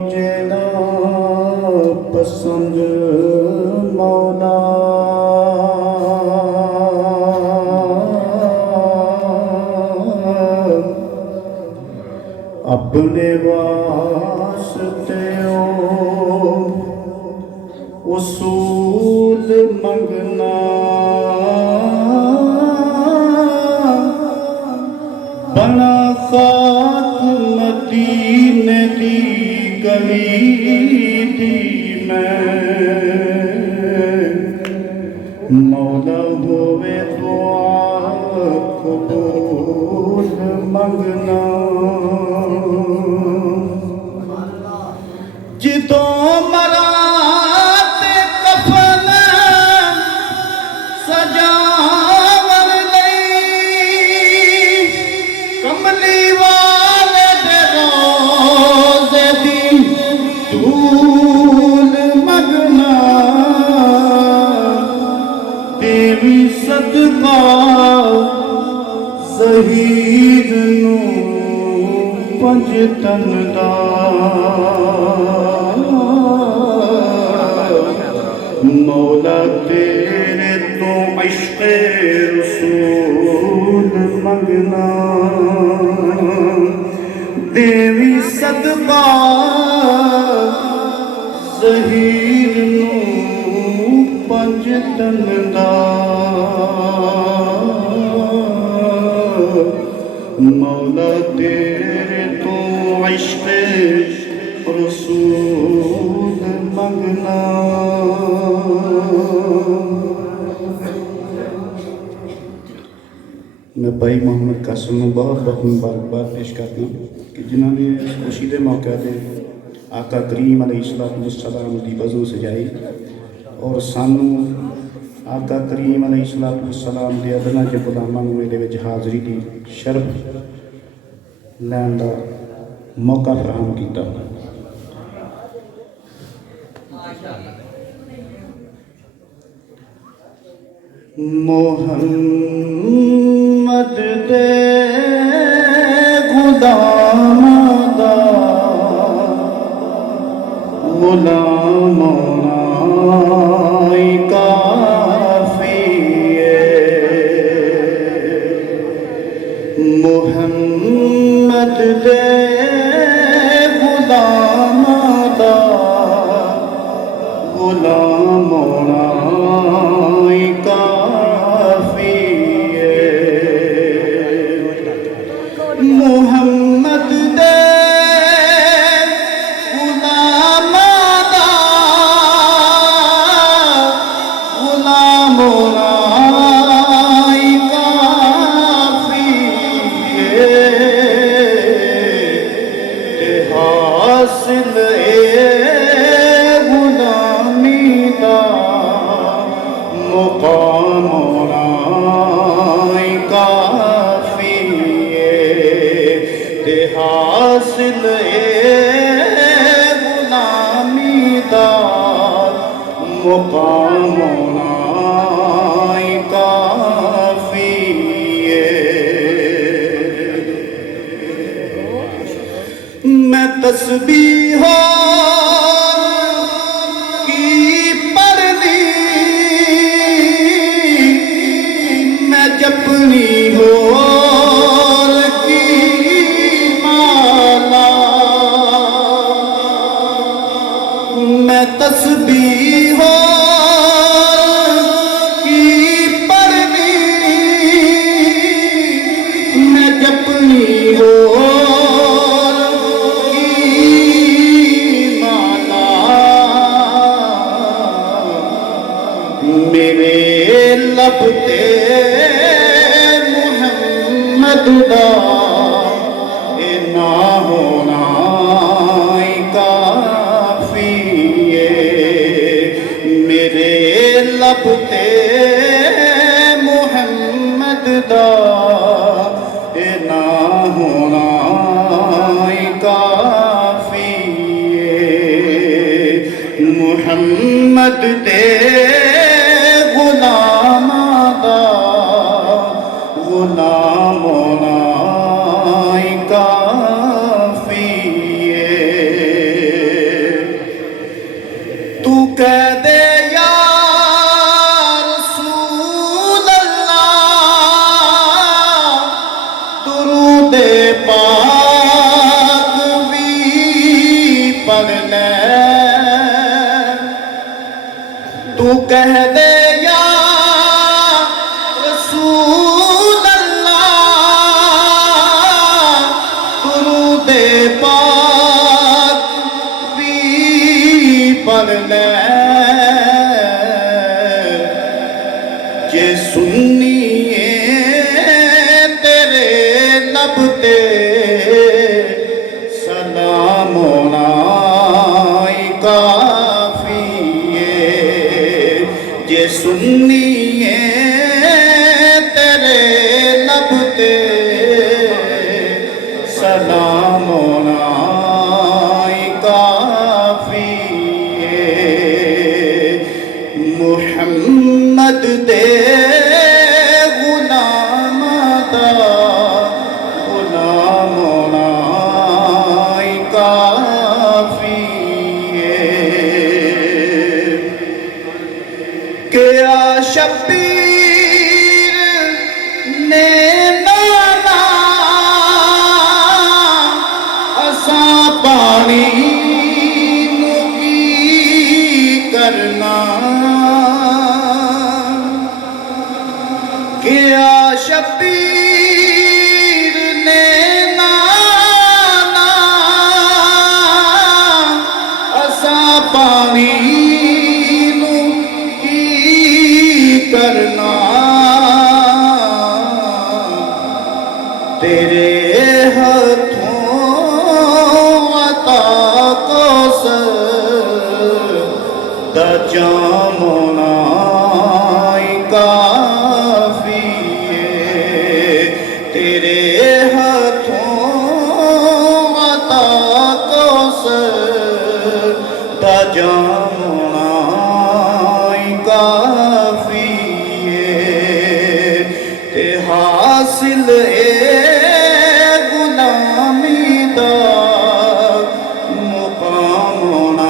جنا پسند مولا اپنے واسطے اصول منگنا بنا خاک مدینے دی گلی دی میں مولا ہوئے دعا قبول منگنا جدوں مرات کفن سجاون لئی کملی والے دے روزے دی دھول مگنا دیوی صدقہ زہیر نو پنج تن دا مولا تیرے تو عشق رسول منگنا دیوی صدقہ زہیر نو پنج تن دا مولا تیرے تو عشق رسول منگنا میں بھائی محمد قاسم کو بہت بہت مبارکباد پیش کرتا ہوں کہ جنہوں نے اس خوشی دے موقع دے آقا کریم علیہ السلام دی بزو سجائی اور سانو آقا کریم علیہ السلام دے ادنا کے غلاماں نوں دے وچ حاضری دی شرف لین دا موقع فراہم کیتا محمد دے غلاماں دا غلاماں محمد دے غلاماں دا غلام ہونا کافی ہے محمد دے غلاماں دا غلام ہونا حاصل غلامی دا مقام ہونا کافی ہے حاصل غلامی دا مقام ہونا کافی ہے میں تسبیحوں کی پڑھنی میں جپنی ہور کی مالا میں تسبیحوں کی پڑھنی میں جپنی ہور میرے لب تے محمد دا نہ ہونا کافی ہے میرے لب تے محمد دا نہ ہونا کافی ہے محمد تے غلاماں دا غلام ہونا کافی ہے پڑھ لے تو کہہ دے یا رسول اللہ درود پاک بھی پڑھ لے کہ سنی تیرے لب تے سلام ہونا کافی ہے جے سنی تیرے لب تے سلام ہونا کافی ہے محمد دے غلام دا غلام ہونا کافی ہے کیا شبیر نے نانا اساں پانی نو کی کرنا کیا شبیر نے نانا اساں پانی نو کی کرنا تیرے ہاتھوں عطا کوثر دا جام ہونا کافی ہے تیرے ہاتھوں عطا کوثر دا جام ہونا کافی ہے تے حاصل غلامی دا مقام ہونا